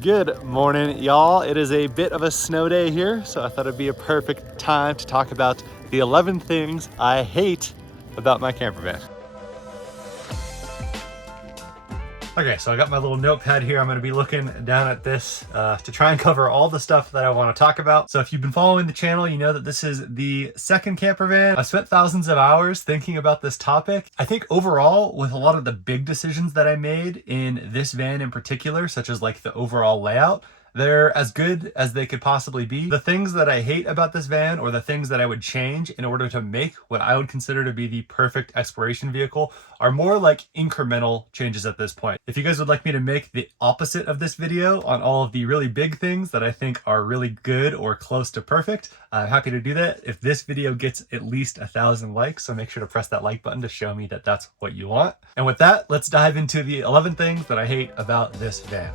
Good morning, y'all. It is a bit of a snow day here, so I thought it'd be a perfect time to talk about the 11 things I hate about my camper van. Okay, so I got my little notepad here. I'm gonna be looking down at this to try and cover all the stuff that I wanna talk about. So if you've been following the channel, you know that this is the second camper van. I've spent thousands of hours thinking about this topic. I think overall, with a lot of the big decisions that I made in this van in particular, such as like the overall layout, they're as good as they could possibly be. The things that I hate about this van, or the things that I would change in order to make what I would consider to be the perfect exploration vehicle, are more like incremental changes at this point. If you guys would like me to make the opposite of this video on all of the really big things that I think are really good or close to perfect, I'm happy to do that if this video gets at least 1,000 likes. So make sure to press that like button to show me that that's what you want. And with that, let's dive into the 11 things that I hate about this van.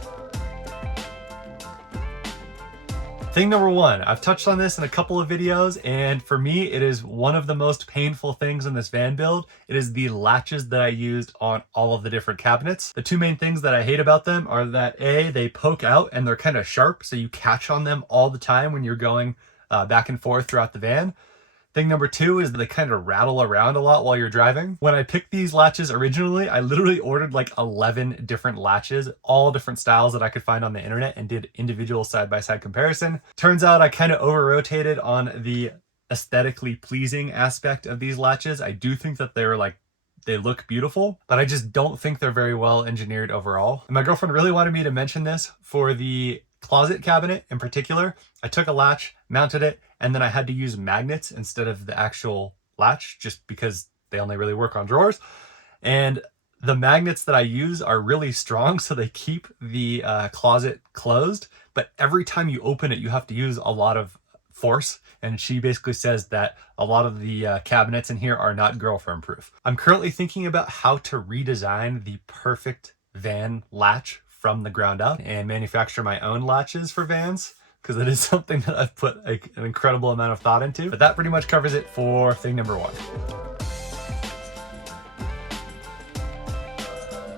Thing number one, I've touched on this in a couple of videos, and for me, it is one of the most painful things in this van build. It is the latches that I used on all of the different cabinets. The two main things that I hate about them are that A, they poke out and they're kind of sharp, so you catch on them all the time when you're going back and forth throughout the van. Thing number two is they kind of rattle around a lot while you're driving. When I picked these latches originally, I literally ordered like 11 different latches, all different styles that I could find on the internet, and did individual side-by-side comparison. Turns out I kind of over-rotated on the aesthetically pleasing aspect of these latches. I do think that they look beautiful, but I just don't think they're very well engineered overall. And my girlfriend really wanted me to mention this for the closet cabinet in particular. I took a latch, mounted it, and then I had to use magnets instead of the actual latch just because they only really work on drawers. And the magnets that I use are really strong, so they keep the closet closed, but every time you open it, you have to use a lot of force. And she basically says that a lot of the cabinets in here are not girlfriend proof. I'm currently thinking about how to redesign the perfect van latch from the ground up and manufacture my own latches for vans, because it is something that I've put an incredible amount of thought into. But that pretty much covers it for thing number one.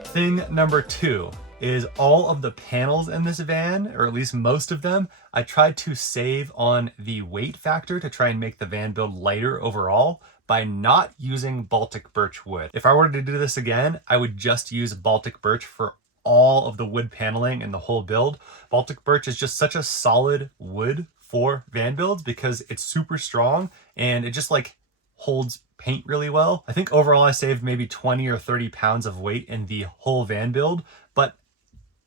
Thing number two is all of the panels in this van, or at least most of them, I tried to save on the weight factor to try and make the van build lighter overall by not using Baltic birch wood. If I were to do this again, I would just use Baltic birch for all of the wood paneling and the whole build. Baltic birch is just such a solid wood for van builds because it's super strong and it just like holds paint really well. I think overall I saved maybe 20 or 30 pounds of weight in the whole van build, but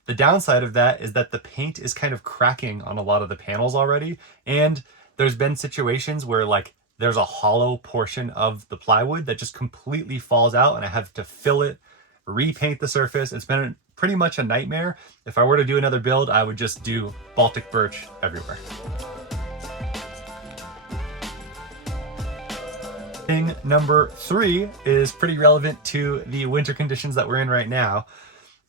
the downside of that is that the paint is kind of cracking on a lot of the panels already. And there's been situations where like there's a hollow portion of the plywood that just completely falls out and I have to fill it, repaint the surface. It's been pretty much a nightmare. If I were to do another build, I would just do Baltic birch everywhere. Thing number three is pretty relevant to the winter conditions that we're in right now.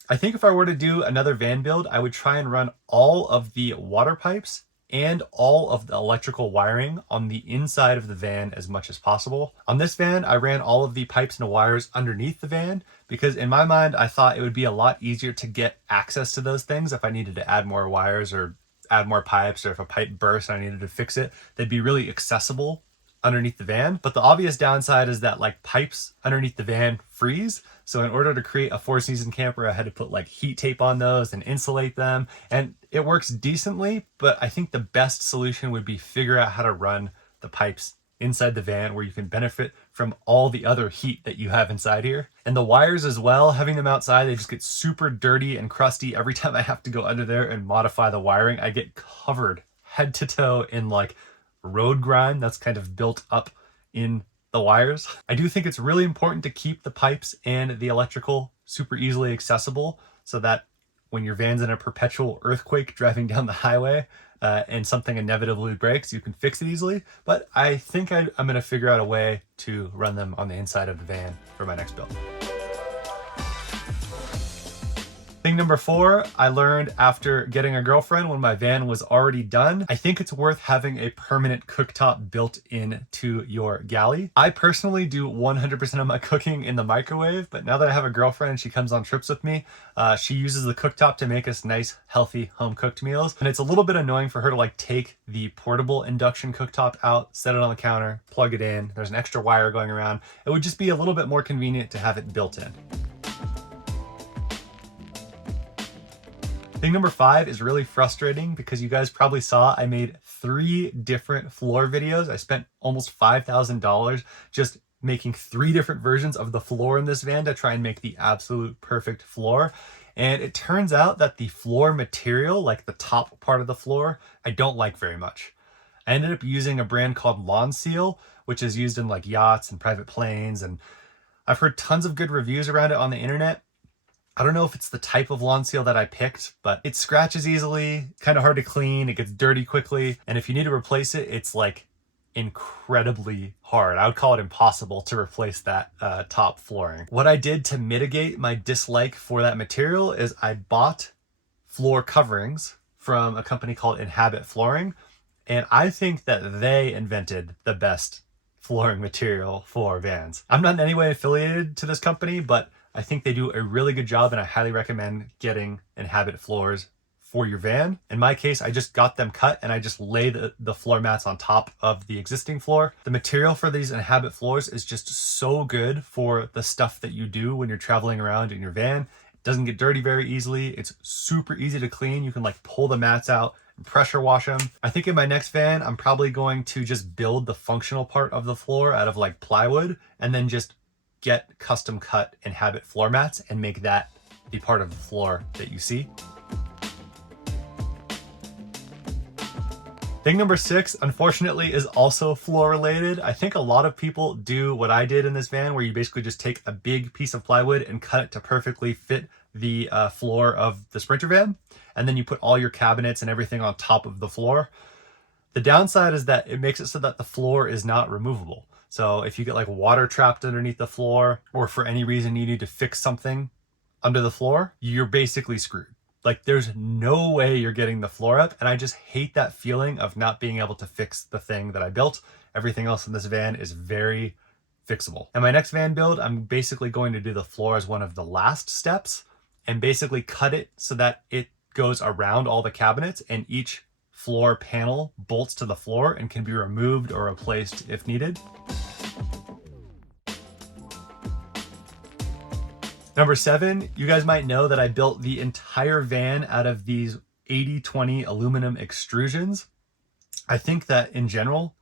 I think if I were to do another van build, I would try and run all of the water pipes and all of the electrical wiring on the inside of the van as much as possible. On this van, I ran all of the pipes and wires underneath the van because in my mind, I thought it would be a lot easier to get access to those things if I needed to add more wires or add more pipes, or if a pipe burst and I needed to fix it, they'd be really accessible underneath the van. But the obvious downside is that like pipes underneath the van freeze. So in order to create a 4-season camper, I had to put like heat tape on those and insulate them. And it works decently, but I think the best solution would be figure out how to run the pipes inside the van where you can benefit from all the other heat that you have inside here. And the wires as well, having them outside, they just get super dirty and crusty. Every time I have to go under there and modify the wiring, I get covered head to toe in like road grime that's kind of built up in the wires. I do think it's really important to keep the pipes and the electrical super easily accessible so that when your van's in a perpetual earthquake driving down the highway and something inevitably breaks, you can fix it easily. But I think I'm going to figure out a way to run them on the inside of the van for my next build. Thing number 4, I learned after getting a girlfriend when my van was already done. I think it's worth having a permanent cooktop built into your galley. I personally do 100% of my cooking in the microwave, but now that I have a girlfriend and she comes on trips with me, she uses the cooktop to make us nice, healthy, home-cooked meals. And it's a little bit annoying for her to like take the portable induction cooktop out, set it on the counter, plug it in. There's an extra wire going around. It would just be a little bit more convenient to have it built in. Thing number 5 is really frustrating because you guys probably saw I made 3 different floor videos. I spent almost $5,000 just making 3 different versions of the floor in this van to try and make the absolute perfect floor. And it turns out that the floor material, like the top part of the floor, I don't like very much. I ended up using a brand called Lawn Seal, which is used in like yachts and private planes. And I've heard tons of good reviews around it on the internet. I don't know if it's the type of lawn seal that I picked, but it scratches easily, kind of hard to clean, it gets dirty quickly, and if you need to replace it, it's like incredibly hard. I would call it impossible to replace that top flooring. What I did to mitigate my dislike for that material is I bought floor coverings from a company called Inhabit Flooring, and I think that they invented the best flooring material for vans. I'm not in any way affiliated to this company, but I think they do a really good job, and I highly recommend getting Inhabit floors for your van. In my case, I just got them cut and I just lay the floor mats on top of the existing floor. The material for these Inhabit floors is just so good for the stuff that you do when you're traveling around in your van. It doesn't get dirty very easily. It's super easy to clean. You can like pull the mats out and pressure wash them. I think in my next van, I'm probably going to just build the functional part of the floor out of like plywood and then just get custom cut Inhabit floor mats and make that the part of the floor that you see. Thing number 6, unfortunately, is also floor related. I think a lot of people do what I did in this van, where you basically just take a big piece of plywood and cut it to perfectly fit the floor of the Sprinter van. And then you put all your cabinets and everything on top of the floor. The downside is that it makes it so that the floor is not removable. So if you get like water trapped underneath the floor, or for any reason you need to fix something under the floor, you're basically screwed. Like there's no way you're getting the floor up. And I just hate that feeling of not being able to fix the thing that I built. Everything else in this van is very fixable. In my next van build, I'm basically going to do the floor as one of the last steps and basically cut it so that it goes around all the cabinets and each floor panel bolts to the floor and can be removed or replaced if needed. Number 7, you guys might know that I built the entire van out of these 80/20 aluminum extrusions. I think that in general,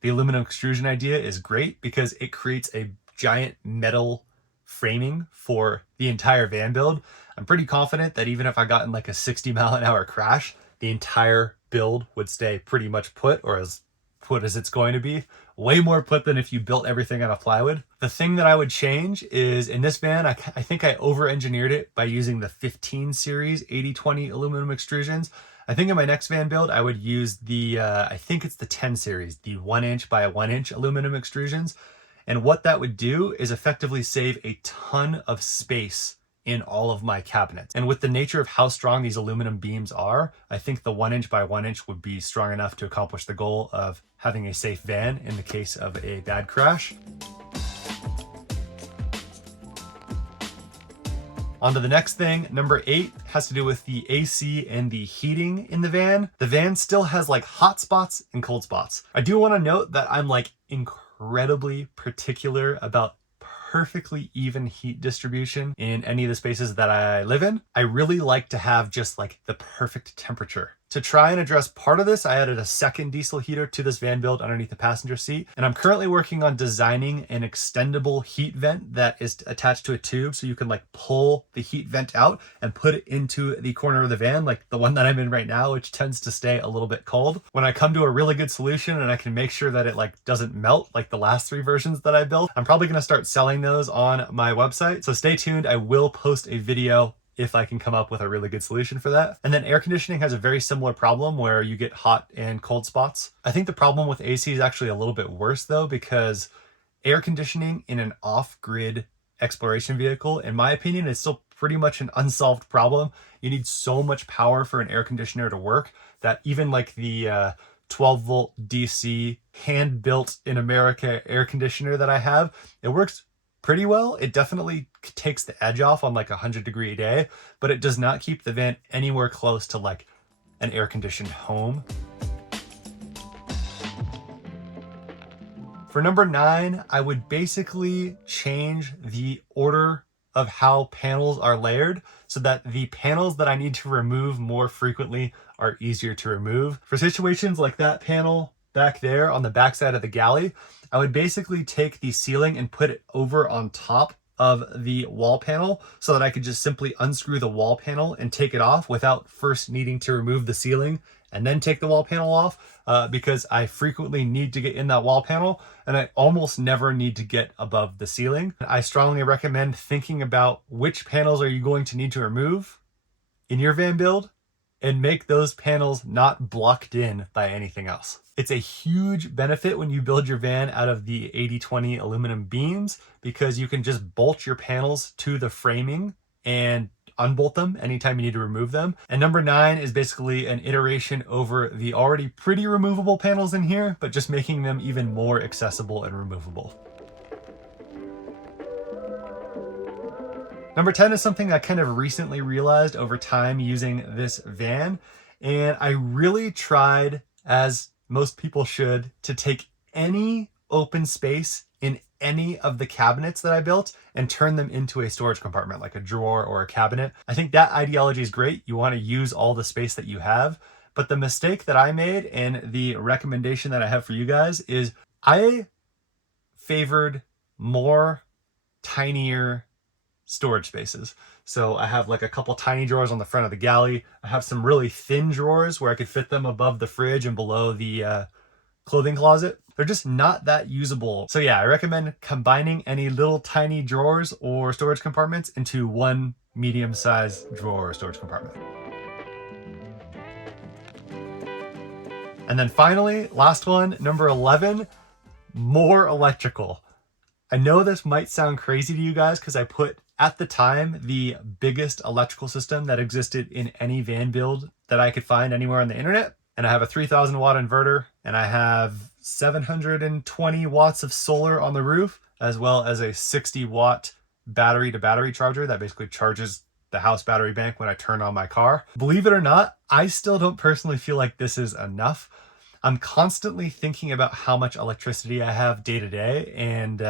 the aluminum extrusion idea is great because it creates a giant metal framing for the entire van build. I'm pretty confident that even if I got in like a 60-mile-an-hour crash, the entire build would stay pretty much put, or as put as it's going to be. Way more put than if you built everything out of plywood. The thing that I would change is in this van, I think I over-engineered it by using the 15 series 80/20 aluminum extrusions. I think in my next van build, I would use the, I think it's the 10 series, the 1" by 1" aluminum extrusions. And what that would do is effectively save a ton of space in all of my cabinets. And with the nature of how strong these aluminum beams are, I think the 1" by 1" would be strong enough to accomplish the goal of having a safe van in the case of a bad crash. On to the next thing. Number 8 has to do with the AC and the heating in the van. The van still has like hot spots and cold spots. I do want to note that I'm like incredibly particular about perfectly even heat distribution in any of the spaces that I live in. I really like to have just like the perfect temperature. To try and address part of this, I added a second diesel heater to this van build underneath the passenger seat. And I'm currently working on designing an extendable heat vent that is attached to a tube so you can like pull the heat vent out and put it into the corner of the van, like the one that I'm in right now, which tends to stay a little bit cold. When I come to a really good solution and I can make sure that it like doesn't melt like the last 3 versions that I built, I'm probably gonna start selling those on my website. So stay tuned, I will post a video if I can come up with a really good solution for that. And then air conditioning has a very similar problem where you get hot and cold spots. I think the problem with AC is actually a little bit worse though, because air conditioning in an off-grid exploration vehicle, in my opinion, is still pretty much an unsolved problem. You need so much power for an air conditioner to work that even like the 12 volt DC hand built in America air conditioner that I have, it works pretty well. It definitely takes the edge off on like 100-degree day, but it does not keep the van anywhere close to like an air conditioned home. For number 9, I would basically change the order of how panels are layered so that the panels that I need to remove more frequently are easier to remove. For situations like that panel back there on the backside of the galley, I would basically take the ceiling and put it over on top of the wall panel so that I could just simply unscrew the wall panel and take it off without first needing to remove the ceiling and then take the wall panel off, because I frequently need to get in that wall panel and I almost never need to get above the ceiling. I strongly recommend thinking about which panels are you going to need to remove in your van build and make those panels not blocked in by anything else. It's a huge benefit when you build your van out of the 80/20 aluminum beams because you can just bolt your panels to the framing and unbolt them anytime you need to remove them. And number 9 is basically an iteration over the already pretty removable panels in here, but just making them even more accessible and removable. Number 10 is something I kind of recently realized over time using this van, and I really tried, as most people should, to take any open space in any of the cabinets that I built and turn them into a storage compartment, like a drawer or a cabinet. I think that ideology is great. You want to use all the space that you have. But the mistake that I made and the recommendation that I have for you guys is I favored more tinier storage spaces. So I have like a couple tiny drawers on the front of the galley. I have some really thin drawers where I could fit them above the fridge and below the clothing closet. They're just not that usable. So yeah, I recommend combining any little tiny drawers or storage compartments into one medium-sized drawer or storage compartment. And then finally, last one, number 11, more electrical. I know this might sound crazy to you guys because I put, at the time, the biggest electrical system that existed in any van build that I could find anywhere on the internet. And I have a 3,000 watt inverter, and I have 720 watts of solar on the roof, as well as a 60 watt battery to battery charger that basically charges the house battery bank when I turn on my car. Believe it or not, I still don't personally feel like this is enough. I'm constantly thinking about how much electricity I have day to day. And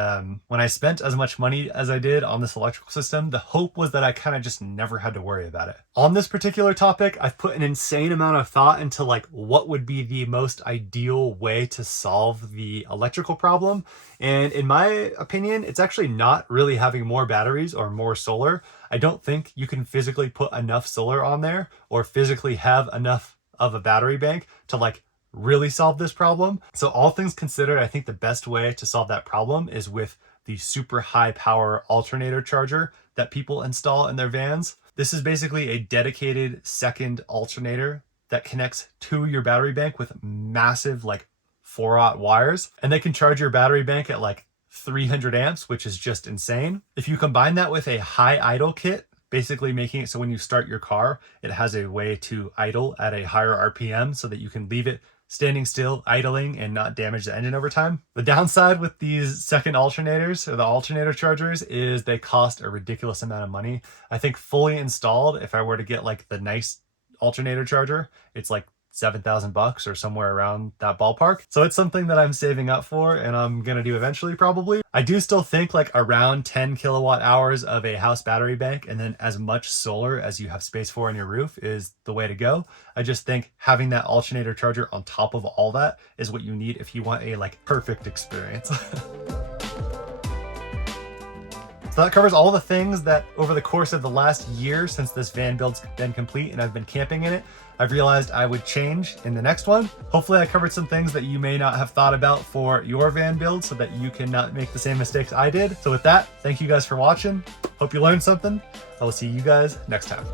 when I spent as much money as I did on this electrical system, the hope was that I kind of just never had to worry about it. On this particular topic, I've put an insane amount of thought into like what would be the most ideal way to solve the electrical problem. And in my opinion, it's actually not really having more batteries or more solar. I don't think you can physically put enough solar on there or physically have enough of a battery bank to like really solve this problem. So all things considered, I think the best way to solve that problem is with the super high power alternator charger that people install in their vans. This is basically a dedicated second alternator that connects to your battery bank with massive like 4-aught wires, and they can charge your battery bank at like 300 amps, which is just insane. If you combine that with a high idle kit, basically making it so when you start your car, it has a way to idle at a higher RPM so that you can leave it standing still, idling, and not damage the engine over time. The downside with these second alternators, or the alternator chargers, is they cost a ridiculous amount of money. I think fully installed, if I were to get like the nice alternator charger, it's like $7,000 or somewhere around that ballpark. So it's something that I'm saving up for and I'm gonna do eventually probably. I do still think like around 10 kilowatt hours of a house battery bank and then as much solar as you have space for on your roof is the way to go. I just think having that alternator charger on top of all that is what you need if you want a like perfect experience. So that covers all the things that over the course of the last year since this van build's been complete and I've been camping in it, I've realized I would change in the next one. Hopefully I covered some things that you may not have thought about for your van build so that you can not make the same mistakes I did. So with that, thank you guys for watching. Hope you learned something. I will see you guys next time.